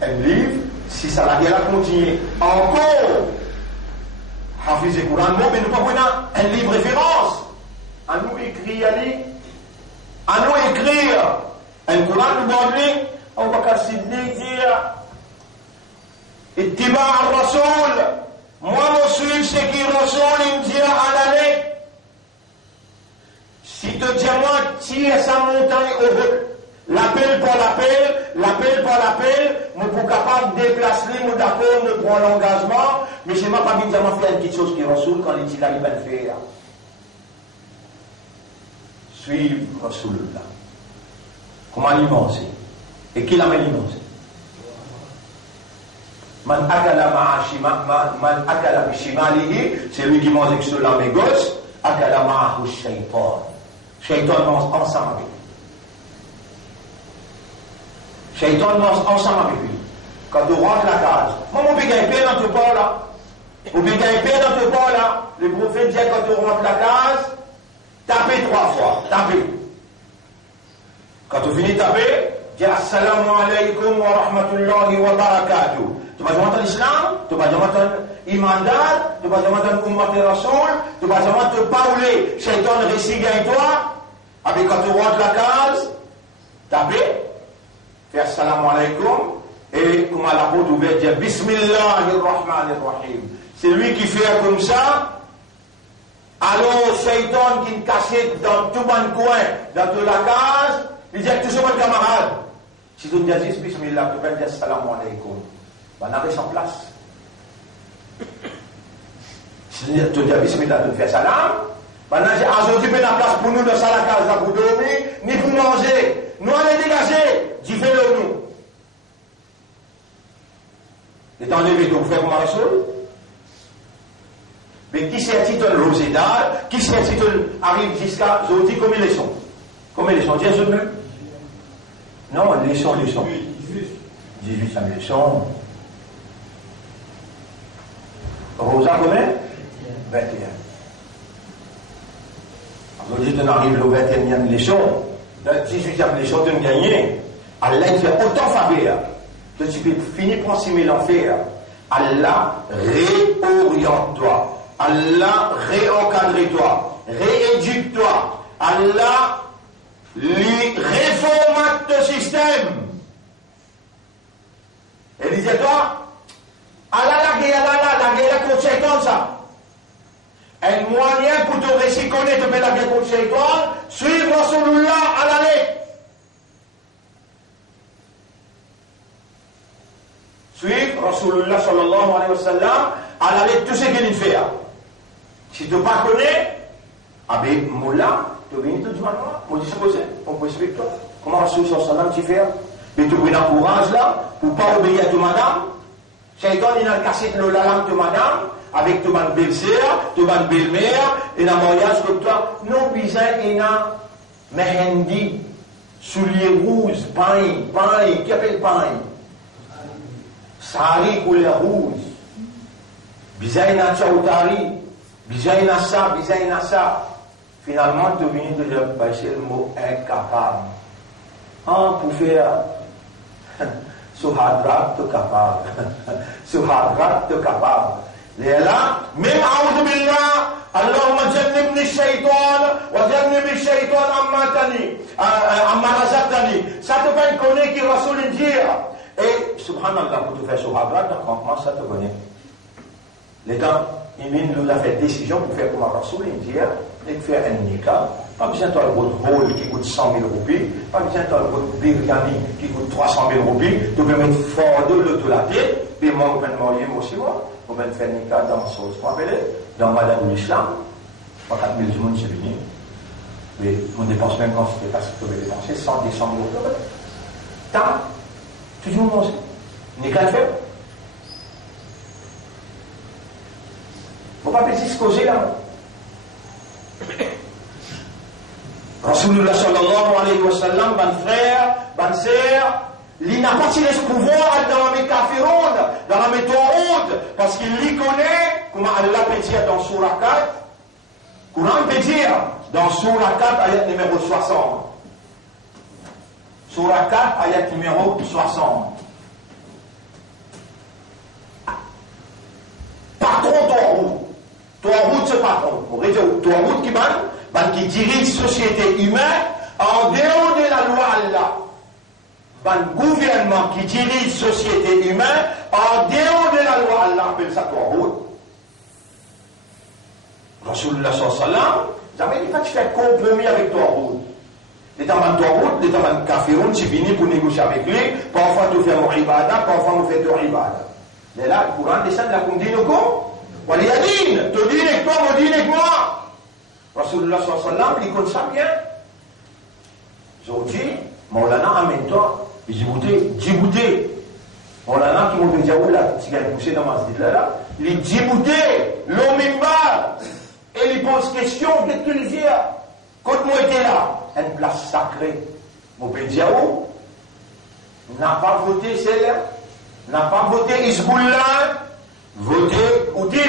un livre, si ça la guerre continue encore, Hafiz le Coran, mais nous pas prendre un livre référence. À nous écrire, un Coran nous demande, Abu Bakr Siddiq dit, Ittiba al-Rasoul, moi, je suis ce qui Rasoul, il me dit à l'année, si te dis moi, tire sa montagne au bout, l'appel par l'appel, nous sommes capables de déplacer, nous d'accord, nous prenons l'engagement, mais je ne m'ai pas dit de faire une petite chose qui Rasoul quand il dit qu'il va le faire. Suivre Rasulullah. Comment l'immenser? Et qui l'a mis l'immenser? Man akala bishimalihi, c'est lui qui mange avec sur la main gauche, akala ma'ahu shaitan. Shaitan mange ensemble avec lui. Shaitan mange ensemble avec lui. Quand tu rentres la case, moi mon bégaye père dans ton port là. Mon bégaye père dans ton port là. Le prophète dit quand tu rentres la case, tapez 3 fois, tapez. Quand tu finis de taper, dis assalamu alaykum wa rahmatullahi wa barakatuh. Tu vas jamais l'islam, tu vas jamais imandat, tu vas jamais ummat rasoul, tu vas jamais te parler. Shaitan récit gagne toi. Avec quand tu rentres la case, tapez, fais assalamu alaykum, et comme à la porte ouverte, dis bismillahirrahmanirrahim. C'est lui qui fait comme ça. Alors, Shaitan qui est caché dans tout le coin, dans toute la case, il dit à tous mes camarades, si tu dis bismillah, tu peux dire assalamu alaykum. Ben, on avait 100 places. Si tu dis bismillah, tu fais salam, ben, aujourd'hui, tu fais la place pour nous dans la case, pour dormir, ni pour manger. Nous, on est dégagés, tu fais le nous. Et t'en levé pour faire comme un Rasoul. Mais qui s'est titre Rosédal, qui s'est titre arrive jusqu'à aujourd'hui, comme ils sont? Combien ils sont? 10 ou mieux? Non, les sont. 18 ça les sont. Rosa combien? 21. Aujourd'hui, tu arrives au 21e leçon, le 18e leçon, tu me gagnes. Allah fait autant faveur que tu peux finir par s'y l'enfer. Allah réoriente-toi. Allah réencadre-toi. Rééduque-toi. Allah les réformateurs de système. Et il disait, toi, la guerre contre Shaitan, ça. Un moyen pour te réciconner de la guerre contre Shaitan, suivre Rasulullah à la lettre. Suivre Rasulullah sallallahu alayhi wa sallam à la lettre tout ce qu'il fait. Si tu ne pas connais, avec Moula, tu viens tout du matin, moi je suppose, on peut expliquer toi. Comment Rasulullah sallallahu alayhi wa sallam tu fais? Mais tu prends un courage là, pour ne pas obéir à ton madame. Shaitan, il a cassé le lampe de madame, avec ton belle-sœur, ton belle-mère, et un mariage comme toi. Non, puis il y a mehendi, souliers rouges, pain, qui appelle pain? Sari couleur rouge. Bizaïna Tchaoutari. Bizaïna ça. Finalement, tu viens de leur passer le mot incapable. Pour faire Suhadrat, tu capable. Suhadrat, tu capable. Et là, même Aoudou Billah, Allahumma jannibni shaitan, wa jannibi shaitan amma razaqtani. Ça te fait connaître qui Rasoul dit. Et, subhanallah, pour te faire Suhadrat, comment ça te connaît? Les gens, ils nous a fait décision pour faire comme Rasoul dit, et faire un nikah. Pas besoin de votre rôle qui coûte 100 000 roupies, pas besoin de votre biryani qui coûte 300 000 roupies, tu peux mettre fort de l'autre la tête, puis moi, je vais me marier aussi, moi. On va faire une cas dans ce qu'on appelle, dans Madame de l'Islam, pas 4 000 secondes, c'est fini. Mais on dépense même quand c'était pas ce que vous pouvez dépenser, 100, 200 000 euros. Tant, toujours mon n'est qu'à faire. Faut pas petit se causer là. Rasulullah sallallahu alayhi wa sallam, ban frère, ban sœur, il n'a pas tiré ce pouvoir dans la mécafironde, dans la météorode, parce qu'il l'y connaît, comme Allah peut dire dans Surah 4, Coran peut dire dans Surah 4, ayat numéro 60. Surah 4, ayat numéro 60. Patron Tawhid. Tawhid c'est patron. On va dire Tawhid qui dirige la société humaine en dehors de la loi Allah. Un gouvernement qui dirige la société humaine en dehors de la loi Allah, appelle ça Tawhid. Rasulullah sallallahu alayhi wa sallam, jamais il ne faut pas faire compromis avec Tawhid. Les temps de Tawhid, les temps de Kafiroun, c'est fini pour négocier avec lui, parfois tu fais mon ibadah, parfois tu fais ton ibadah. Mais là, le Coran descend de la Kundin au con. Waliyadin, te dis avec toi, me dis avec moi. Rasulullah sallallahu alayhi wa sallam, il compte ça bien. Aujourd'hui, Maulana amène-toi, Djibouti. Maulana qui m'a dit, où là, tu viens pousser dans ma masjid là, il Djibouti, l'Omimba, et il pose question, qu'est-ce que tu dis? Quand moi j'étais là, une place sacrée, mon Bédiaou n'a pas voté celle-là, n'a pas voté Hizbullah, voté Oudim,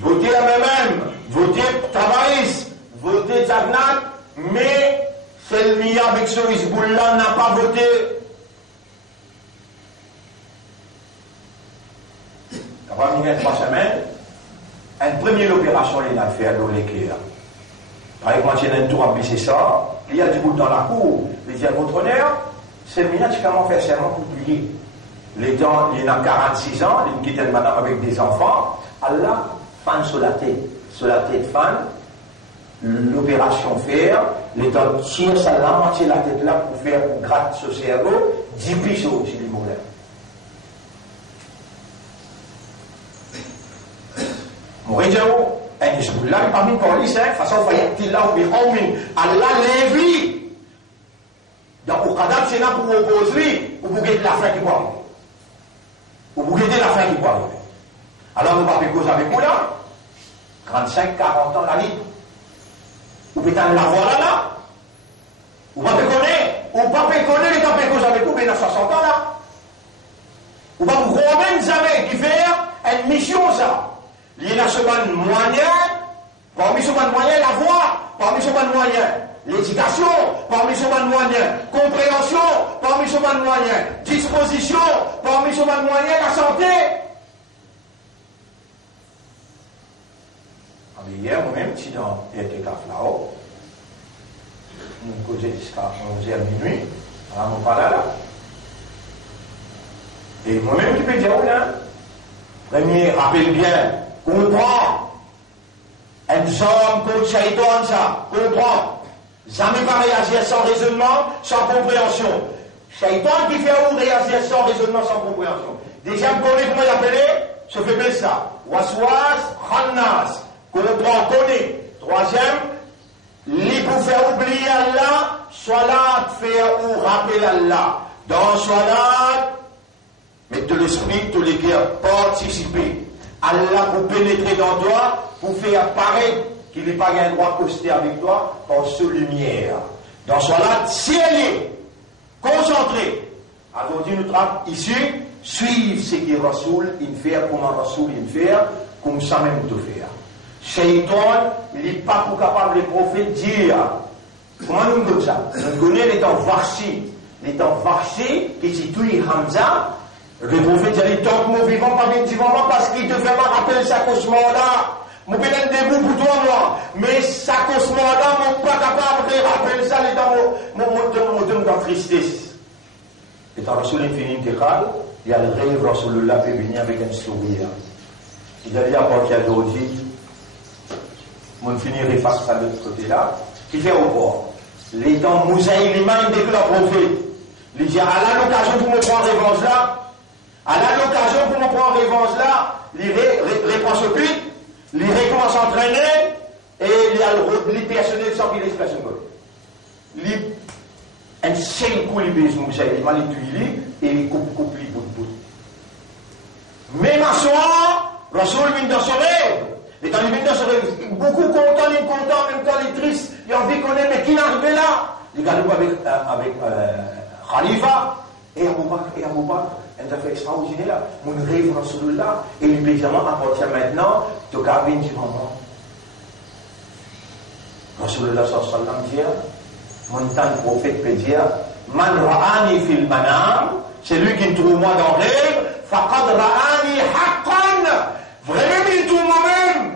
voté MMM, voté Tabaïs, voté Jagnat, mais celle qui avec ce Hizbullah n'a pas voté. Avant de 3 semaines, une première opération, il a fait dans l'éclair. Par exemple, il y a un tour à baisser ça, il y a du bout dans la cour, il dit à votre honneur, c'est le minage qui a fait serment pour plier. Les gens, il y en a 46 ans, il quitte une madame avec des enfants, Allah, fan sur la tête fan, l'opération faire, les gens tirent ça là, moitié la tête là pour faire gratte ce cerveau, 10 pisots, si les moulins. Mouridjao, un Hizbullah, parmi les polices, façon fayatillah ou bihawmin, Allah l'évit. Donc, au cadavre, c'est là pour opposer, ou pour guetter la fin qui peut arriver. Ou pour guetter la fin qui peut arriver. Alors, nous parlons cause avec vous là, 35, 40 ans la libre. Ou peut-être la voilà là, ou pas connaître, les temps cause avec vous, mais dans 60 ans là. Ou pas vous convaincre jamais qui fait une mission ça. Il y a ce moyen, parmi ce moyen, la voix, parmi ce moyen, l'éducation, parmi ce moyen, compréhension, parmi ce moyen, disposition, parmi ce moyen, la santé. Hier, moi-même, si dans l'ETCAF là-haut, nous causons jusqu'à 11h minuit, alors on parle là. Et moi-même, tu peux dire, là, premier, rappelle bien, comprends. Un homme contre Shaitan, ça, comprends. Jamais pas réagir sans raisonnement, sans compréhension. Shaitan qui fait où réagir sans raisonnement, sans compréhension. Déjà, vous connaissez comment il appelait? Se fait bien ça. Waswas, Khannas. Comprends, connaît. Troisième, les pour faire oublier Allah, Salat, faire ou rappeler Allah. Dans Salat, mettre de l'esprit, tous les gars, participer. Allah pour pénétrer dans toi, pour faire apparaître qu'il n'est pas un droit posté avec toi par ce lumière. Dans Salat, cielé, concentré. Alors, nous trappe ici, suivre ce que Rasoul il fait, comment Rasoul il fait, comme ça même te faire. Shaitan, il n'est pas pour capable les prophètes dire. Comment nous disons ça? On connaît les temps Varsi. Les temps Varsi, qui situe Hamza. Le prophète dit, tant que nous vivons pas bien vivant, parce qu'il te fait mal rappeler sa cosmanda. Mon peux être debout pour toi, moi. Mais sa cosmanda, mon pas capable de rappeler ça, les temps, mon dans tristesse. Et dans Rasoul infini, il y a le rêve Rasoulullah qui venir avec un sourire. Il a dit à partir d'aujourd'hui, on finirait face à l'autre côté-là, qui fait au bord. Les temps Mousaï, les mains dès que la prophète, il dit, à l'occasion pour me prendre revanche là, à l'occasion pour me prendre revanche là, il reprend ce but, il recommence à entraîner, et il personnel sans qu'il expresse une bonne. Un seul coup, il baise Mousaï, il m'a tué, et il coupe les bout de bout. Même à soir, Rasoul vient dans son rêve. Et quand il vient dans son rêve, beaucoup content, même temps il est triste, il a envie qu'on ait, mais qui n'arrive là? Il galop avec Khalifa et Abou Bakr, un affaire extraordinaire. Mon rêve Rasoulullah, et le paysan appartient maintenant, de Kabin du moment. Rasoulullah sallallahu alayhi wa sallam dit, mon temps prophète peut dire, Man ra'ani fil manam, c'est lui qui me trouve moi dans le rêve, faqad ra'ani haqqan, vraiment il trouve moi-même.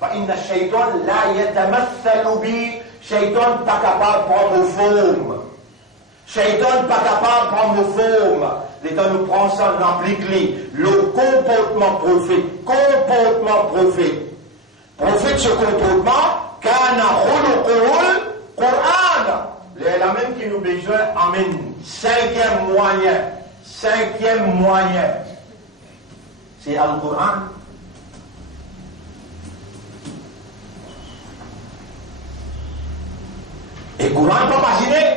فإن الشيطان لا يتمثل بي شيطان pas capable de prendre forme شيطان pas capable de prendre forme l'État nous prend ça, on applique le comportement prophète ce comportement kana khuluqul Qur'an la même qui nous besoin amen cinquième moyen c'est Al-Qur'an. Et Courant pas imaginer,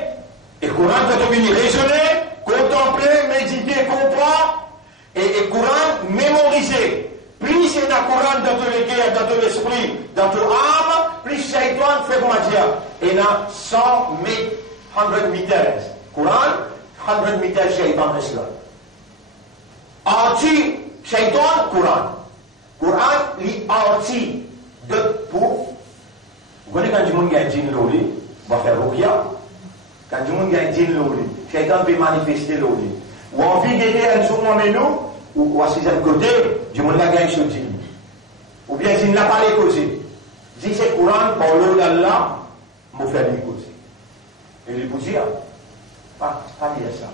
et Courant peut venir raisonner, contempler, méditer, comprendre, et Courant mémoriser. Plus c'est un Courant dans ton cœur, dans ton esprit, dans ton âme, plus Shaitan fait comment dire. Et là, 100 meters. Courant, 100 meters Shaitan reste là. Anti-Shaitan, Courant. Courant, il anti de pour. Vous connaissez quand du monde gagne une loli? On va faire Rukia. Quand tout le monde gagne 10 loli, Shaitan peut manifester loli. Ou envie d'aider un jour mais nous, ou à 6e côté, du monde gagne sur 10. Ou bien s'il n'a pas les causés. Si c'est courant, pour l'eau d'Allah, je vais faire les causés. Et les dire, pas lire ça.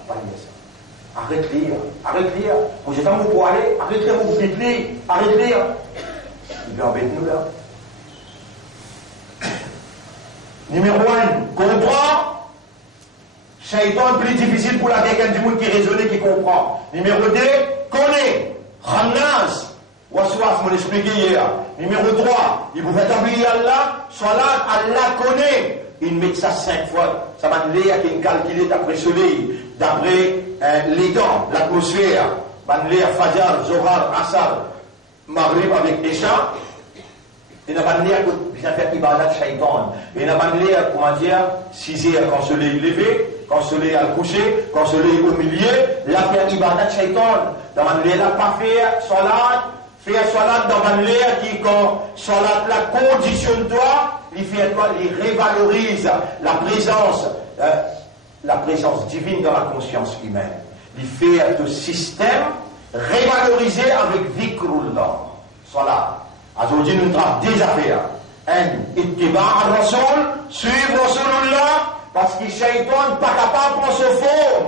Arrête de lire. Vous êtes en pour aller, arrête de lire, vous dites lire, arrête de lire. Il vient embêter nous là. Numéro 1, comprend. Shaitan plus difficile pour la quelqu'un du monde qui raisonne, qui comprend. Numéro 2, connaît. Khannas. Waswas, m'en expliqué hier. Numéro 3, il vous fait oublier Allah. Salat, Allah connaît. Il met ça 5 fois. Ça va lire qui est calculé d'après le soleil, d'après les temps, l'atmosphère. Va lire Fajr, Zohar, Asar, Maghrib avec Isha. Il n'a pas de lire que bien faire ibadat shaitan. Il n'a pas de lire, comment dire, 6 heures quand le soleil est levé, quand le soleil est couché, quand le soleil est au milieu, là faire ibadat shaitan. Dans la lire, là pas faire salat dans la lire qui, quand salat là conditionne toi, il fait toi, il révalorise la présence divine dans la conscience humaine. Il fait le système révalorisé avec dhikrullah. Salat. Aujourd'hui, nous avons des affaires. ittiba al-rasoul, suivre Rasulullah, parce que Shaitan n'est pas capable de prendre sa forme.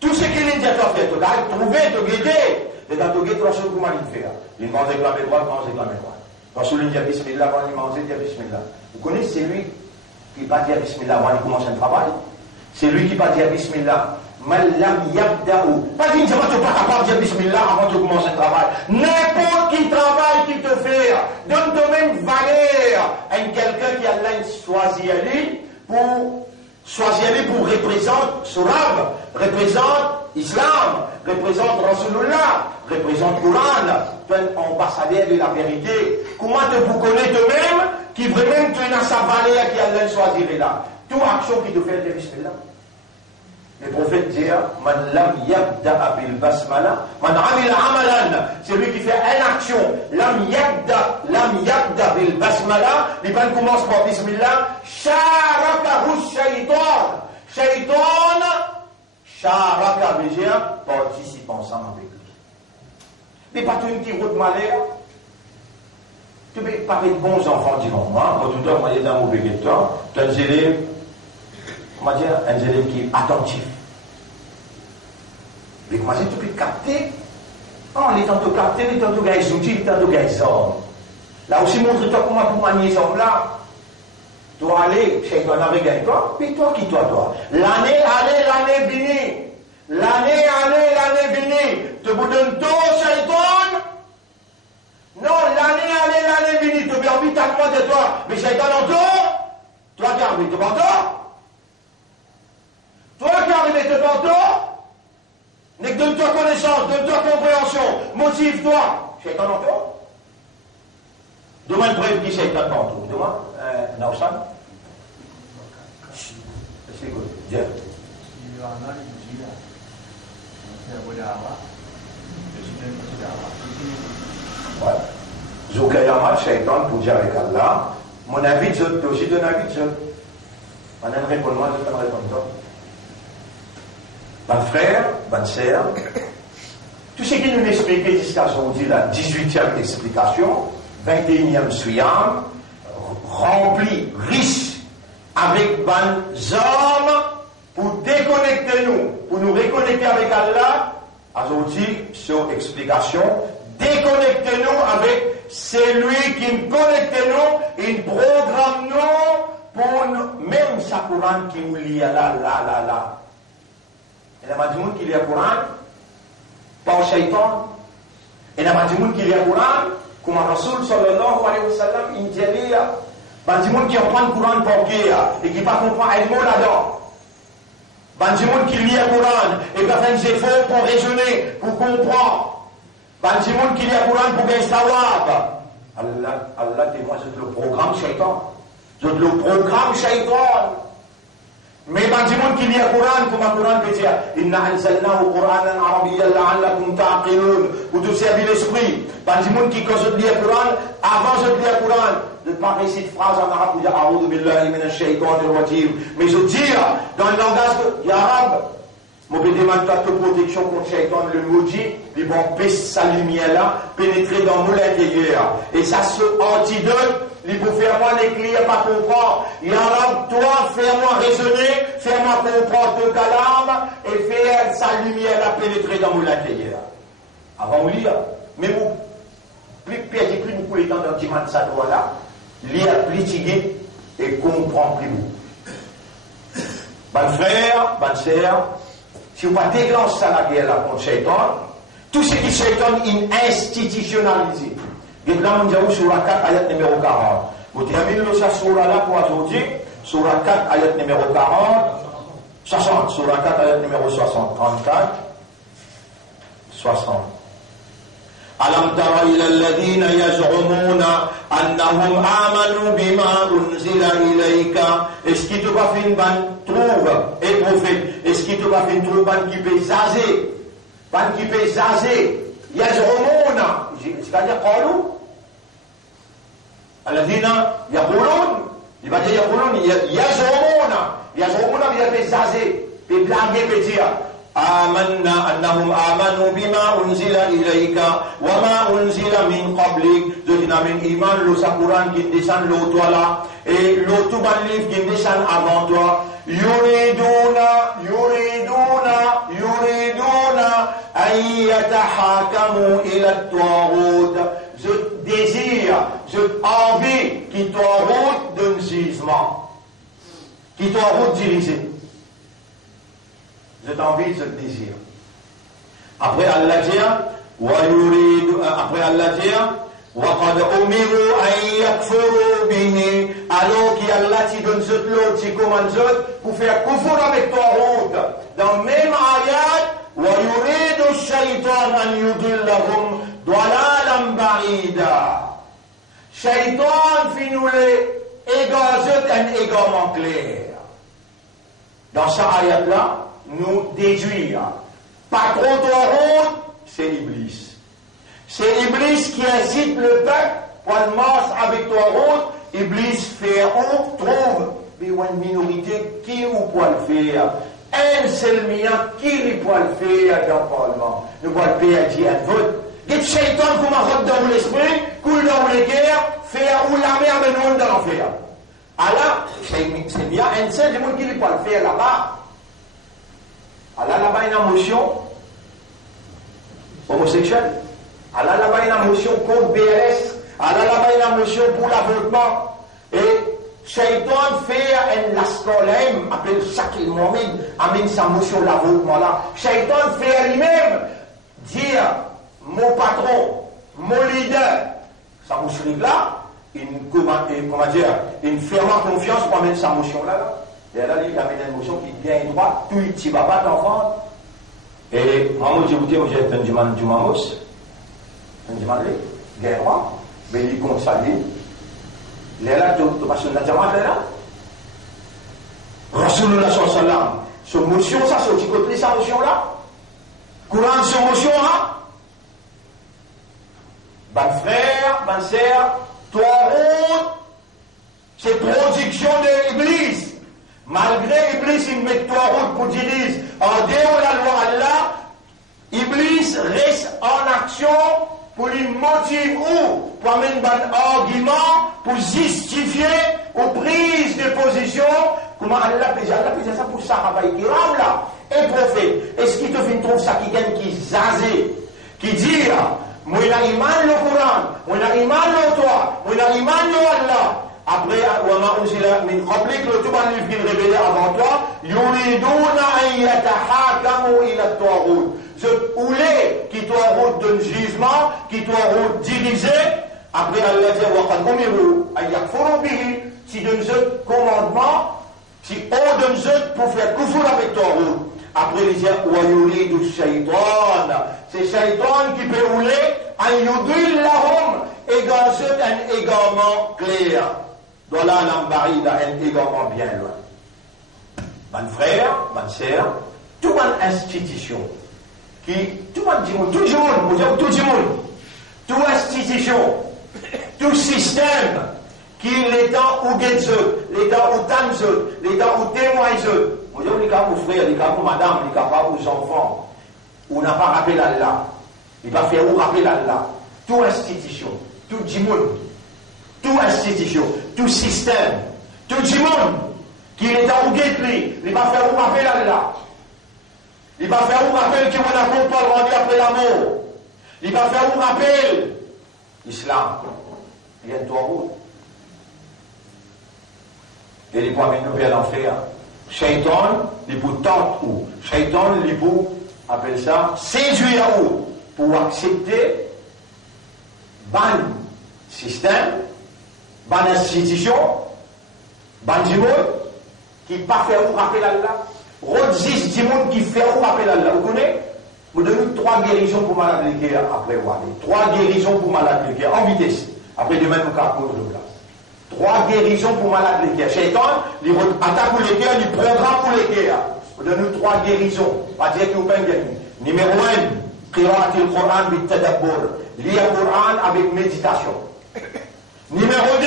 Tout ce qu'il dit à toi, tu dois trouver, te guider. Et dans ton guide, Rasoul, comment il fait? Il mange avec la main droite, mange avec la main droite. Rasoul, il dit Bismillah, avant de manger, il dit Bismillah. Vous connaissez, c'est lui qui ne va dire Bismillah avant de commencer un travail. C'est lui qui va dire Bismillah. Malam yabda'u. Pas dire, tu n'es pas capable de dire Bismillah avant de commencer un travail. N'importe qui travail qu'il te fait, donne toi même valeur à quelqu'un qui a choisi à lui pour représenter Surab, représente Islam, représente Rasulullah, représente Coran, ambassadeur de la vérité. Comment vous connaissez toi-même qui vraiment tu as sa valeur qui a choisi là? Toute action qui te fait dire Bismillah. Le prophète dit, man lam yabda bil basmala, man amila amalan, celui qui fait une action, lam yabda bil basmala, il va commencer par Bismillah, sharakahu shaitan. Shaitan, sharaka veut dire participe ensemble avec lui. Mais pas tout une petite route malheur. Tu peux parler de bons enfants, diront moi, quand tu dois envoyer dans mon bégueteur, tu as un élève, comment dire, un élève qui est attentif. Mais comment dire, tu peux capter. On est tantôt capté, il est tantôt gagné outils, il est tantôt gagné hommes. Là aussi, montre-toi comment pour manier ces hommes-là. Toi, allez, chez toi, n'avez gagné toi, puis toi, qui toi. L'année, allez, l'année finie. L'année, allez, l'année finie. Tu vous donnes tout, Shaitan. Non, l'année, allez, l'année finie. Tu veux envie de toi. Mais Shaitan en tout. Toi qui as envie de te vendre. Toi qui as envie de te vendre. Donne-toi connaissance, donne-toi compréhension, motive-toi. Shaitan en tout. Demain, le preuve qui Shaitan en tout. Demain, Naousan. C'est quoi? Dire. Ouais. Zoukayama, Shaitan, pour dire avec Allah, mon avis de Zot, aussi donne avis de Zot. On a une réponse, moi, je peux me répondre toi. Mon frère, bonne sœur, tout ce qui nous explique jusqu'à aujourd'hui, la 18e explication, 21e suyam, rempli, riche, avec bonnes hommes, pour déconnecter nous, pour nous reconnecter avec Allah, aujourd'hui, sur explication, déconnectez-nous avec celui qui nous connecte nous, il programme nous, pour nous, même sa Coran qui nous lie là. Il y a des gens qui lisent le Coran, pas au Shaitan. Il y a des gens qui lisent le Coran, comme Rasul sallallahu alayhi wa sallam, il dit, il y a des gens qui apprennent le Coran pour qui et qui ne comprennent pas un mot là-dedans. Il y a des gens qui lisent le Coran et qui font des efforts pour raisonner, pour comprendre. Il y a des gens qui lisent le Coran pour gagner sawab. Allah dit, moi, c'est le programme Shaitan. C'est le programme Shaitan. Mais il y a des gens qui lisent le Coran, comme le Coran peut dire, Inna anzalnahu Qur'anan arabiyyan la'allakum ta'qilun, ou de servir l'esprit. Il y a des gens qui, quand je lis le Coran, avant je lis le Coran, de ne pas réciter cette phrase en arabe pour dire A'udhu billahi minash shaitanir rajim. Mais je dis, dans le langage arabe, je vais demander ta protection contre le shaitan, le maudit, ils vont baisser sa lumière là, pénétrer dans mon intérieur. Et ça, ce antidote, il faut faire moi l'écrire, pas comprendre. Ya Rab, toi, fais-moi raisonner, fais-moi comprendre ton calame, et faire sa lumière là pénétrer dans mon intérieur. Avant de lire, mais vous, plus beaucoup le temps d'un petit man ça doit là, lire, litiguer, et comprendre plus vous. Bonne frère, bonne sœur, si vous ne déclenchez ça la guerre là contre Shaitan, tout ce qui Shaitan est institutionnalisé. Et là, on dit sur la 4, ayat numéro 40. Vous terminez le surah là pour aujourd'hui, sur la 4, ayat numéro 40, 60, sur la 4, ayat numéro 60, 34, 60. ألم تر إلى الذين يزعمون أنهم آمنوا بما أنزل إليك. Est-ce qu'il te va faire une bonne trouve et prophète? Est-ce qu'il te va faire une trouve qui peut zazer? Qui peut zazer? يزعمون, c'est-à-dire قالوا الذين يقولون, il va dire يقولون, يزعمون, il va faire zazer, peut blaguer, peut dire آمنا أنهم آمنوا بما أنزل إليك وما أنزل من قبلك. Je n'amène iman le Sakuran qui descend l'eau toi là et l'eau tout ban livre qui descend avant toi. Yuriduna an yatahakamu ila at-taghut. Je désire, je envie qui taghut d'un jugement, qui taghut dirigé. Je t'envie, je te désire. Après Allah dit, وَقَدْ أُمِرُوا أَنْ يَكْفُرُوا بِهِ. Alors qu'Allah t'y donne ce lot, t'y commande pour faire kufur avec toi route. Dans le même ayat, وَيُرِيدُ الشَّيْطَانَ أَنْ يُضِلَّهُمْ ضَلَالًا بَعِيدًا. Shaitan fait nous les égarer un égarement clair. Dans cette ayat-là, nous déduire. Patron de route, c'est Iblis. C'est Iblis qui incite le peuple pour le marche avec toi route. Iblis fait on trouve une minorité qui ou peut le faire. Un seul mien qui peut le faire dans le Parlement. Nous pouvons le faire dire un vote. Get Shaitan comme un route dans l'esprit, coule dans les guerres, faire ou la mer de nous dans l'enfer. Alors, c'est bien un seul du monde qui peut le faire là-bas. Allah là-bas une motion homosexuelle. Allah là-bas une motion contre BLS. Allah là-bas une motion pour l'avortement. Et Shaitan fait un lascolème, appelle Shakil Mohamed, amène sa motion l'avortement là. Shaitan fait lui-même dire mon patron, mon leader, sa motion là, une ferme confiance pour amener sa motion là. Et là, il y avait une émotion qui vient droit, tout il va pas d'enfant. Et moi, j'ai goûté, j'ai fait un dimanche, un dimanche, il vient droit, mais il compte ça, il est là, tu passes une diamant, il est là. Rasulullah sallallahu alayhi wa sallam, ce motion, ça, c'est aussi côté sa motion là. Courant de ce motion là. Ban frère, ban sœur, toi, c'est production de l'Église. Malgré Iblis, il met toi route pour diriger en dehors de la loi Allah, Iblis reste en action pour lui motiver ou pour amener un argument pour justifier aux prises de position. Comment Allah fait ça pour Sahaba Kiram là, et prophète. Est-ce qu'il te fait trouver ça qui gagne, qui zazé, qui dit, moi il a iman le Coran, moi il a iman le toi, moi il a iman le Allah. Après, وَمَا أُنْزِلَ مِنْ قَبْلِكَ, le tout va lui faire révéler avant toi, يُرِيدُونَ أَنْ يَتَحَاكَمُوا إِلَى الطَّاغُوتِ. Ce poulet qui doit route d'un jugement, qui doit route dirigé. Après, Allah dit, وَقَدْ أُمِرُوا أَنْ يَكْفُرُوا بِهِ. Si donne ce commandement, si on donne ce pour faire kufur avec toi route. Après, il dit, وَيُرِيدُ الشَّيْطَانَ. C'est Shaitan qui peut rouler, أَنْ يُضِلَّهُمْ, égarer un égarement clair. Voilà l'ambaride, un égarement bien loin. Mon frère, ma sœur, toute une institution qui, tout le monde, toute institution, tout système qui l'État ou guette, l'État ou tanne, l'État ou témoigne, vous dites, les cas pour frère, les cas pour madame, les cas pour enfants, on n'a pas rappelé Allah, il va faire où rappeler Allah, toute institution, tout le monde, toute institution, tout système, tout le monde qui est dans le guette, il va faire où rappeler Allah. Il va faire où rappeler que mon amour pas rendu après l'amour. Il va faire où rappeler l'islam. Il y a une route. Et il peut amener nous vers l'enfer. Shaitan, il peut tenter où. Shaitan, il peut appeler ça séduire où. Pour accepter ban système, ban institution, ban du monde qui ne pas faire où rappeler Allah. Rodis du monde qui fait où rappeler Allah. Vous connaissez? Vous donnez 3 guérisons pour malade de cœur après Wadi. 3 guérisons pour malade de cœur en vitesse. Après demain, nous carpons de place. 3 guérisons pour malade de cœur. Shaitan, il attaque pour les cœurs, il programme pour les cœurs. Vous donnez 3 guérisons. Pas dire que vous pouvez gagner. Numéro 1, qira'at al-Qur'an bit tadabbur. Lire le Coran avec méditation. Numéro 2,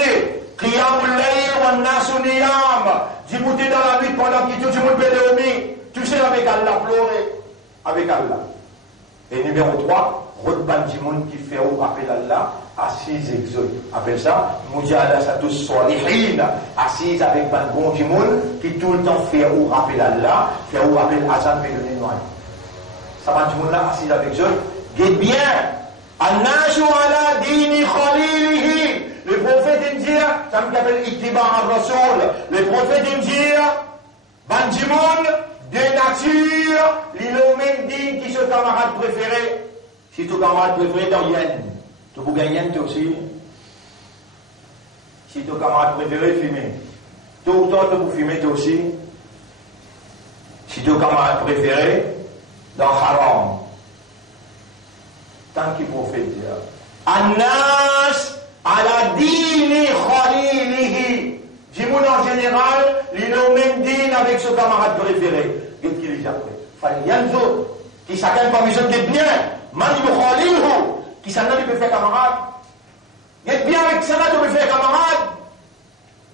qiyamul layl wa nasu niyam. Djibouti dans la nuit pendant que tout le monde peut dormir. Tu sais avec Allah pleurer. avec Allah. Et numéro 3, Rodban Jimoun qui fait ou appel Allah, assise exode. Appelle ça, Mujalasatus Salihin, assise avec Ban Bon Jimoun qui tout le temps fait ou appel Allah, fait ou appel Hassan Pédonénois. Ça Ban Jimoun là, assise avec exode. Guette bien, An-Nashu ala dini khalilihi. Le prophète dit, ça me appelle Ittiba al-Rasoul. Le prophète dit, Ban Jimoun, de nature, il est au même digne qui son camarade préféré. Si ton camarade préféré dans Yen, tu peux gagner Yen toi aussi. Si ton camarade préféré fumer, tôt ou tard tu peux fumer toi aussi. Si ton camarade préféré dans Haram, tant qu'il prophète dire, An-Nas ala dini khalilihi. Jimoun en général, il est au même dîne avec son camarade préféré. Qu'est-ce qu'il dit après? Il y a un autre qui chacun parmi eux qui est bien. Man yukhalilhu, qui s'en a peut faire camarade. Il est bien avec ça, tu peux faire camarade.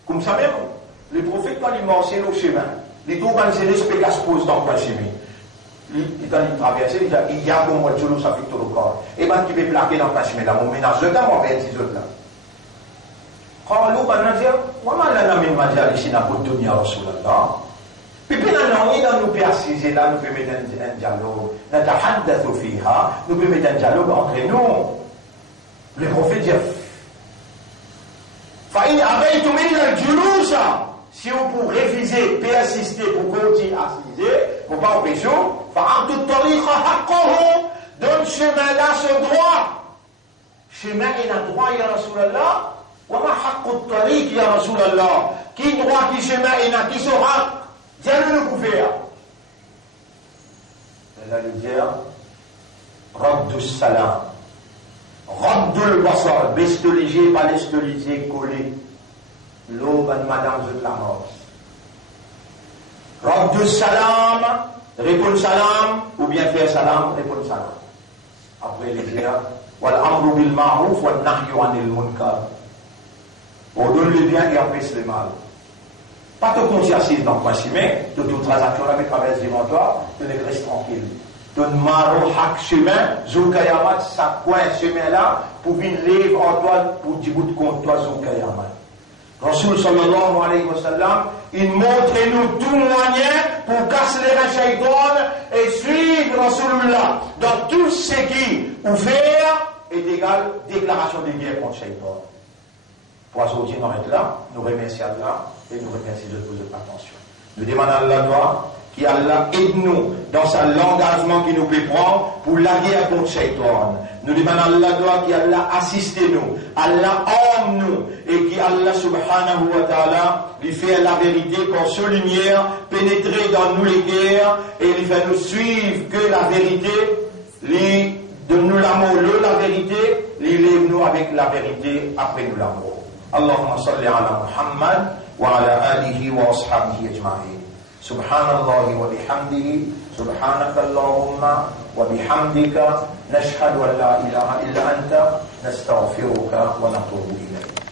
Comme ça même, le prophète, quand il marchait au chemin, il trouve un espèce qui se pose dans le chemin. Il traverse, il dit, il y a un bon mois de jour, ça fait tout le corps. Et bien, tu peux plaquer dans le chemin, là, mon ménage de temps, on va être ces autres là. قالوا بنجر وما لنا من مجالسنا بالدنيا رسول الله. Puis nous peut assiser là, nous peut mettre un dialogue, نتحدث فيها, nous peut mettre un dialogue entre nous. Le prophète dit, فإن أبيتم إلا الجلوس, si on peut refuser, persister pour continuer à assiser, pour pas empêcher, فأعطوا الطريق حقه, donne chemin là ce droit. Chemin est un droit, ya Rasulallah. وما حق الطريق يا رسول الله كي droit qui chemin et n'a qui se حق dieu le couvert. Elle allait dire رد السلام رد البصر bestoliser pas bestoliser coller l'eau madame de la mort رد السلام répondre salam ou bien faire salam répondre salam. Après il dit والأمر بالمعروف والنهي عن المنكر. On donne le bien et empêche le mal. Pas te conscientiser dans le coin chemin, de toute transaction avec traverse devant toi, tu ne restes tranquille. Donne maro hak chemin, Zulkayamat, ça coin chemin là, pour venir lève en toi, pour dire bout contre toi, Zulkayamat. Rasul sallallahu alayhi wa sallam, il montre nous tout moyen pour casser les shaitan et suivre Rasulullah dans tout ce qui ou faire est égal déclaration de guerre contre shaitan. Pour aujourd'hui, nous arrêtons là, nous remercions Allah et nous remercions de votre attention. Nous demandons à Allah qu'Allah aide-nous dans l'engagement qu'il nous peut prendre pour la guerre contre Shaitan. Nous demandons à Allah qu'Allah assiste-nous, Allah arme-nous et qu'Allah subhanahu wa ta'ala lui fait la vérité pour sa lumière pénétrer dans nous les guerres et lui fait nous suivre que la vérité, lui donne-nous l'amour, la vérité, lui lève-nous avec la vérité après nous l'amour. اللهم صل على محمد وعلى آله وأصحابه أجمعين. سبحان الله وبحمده سبحانك اللهم وبحمدك نشهد أن لا إله إلا أنت نستغفرك ونتوب إليك.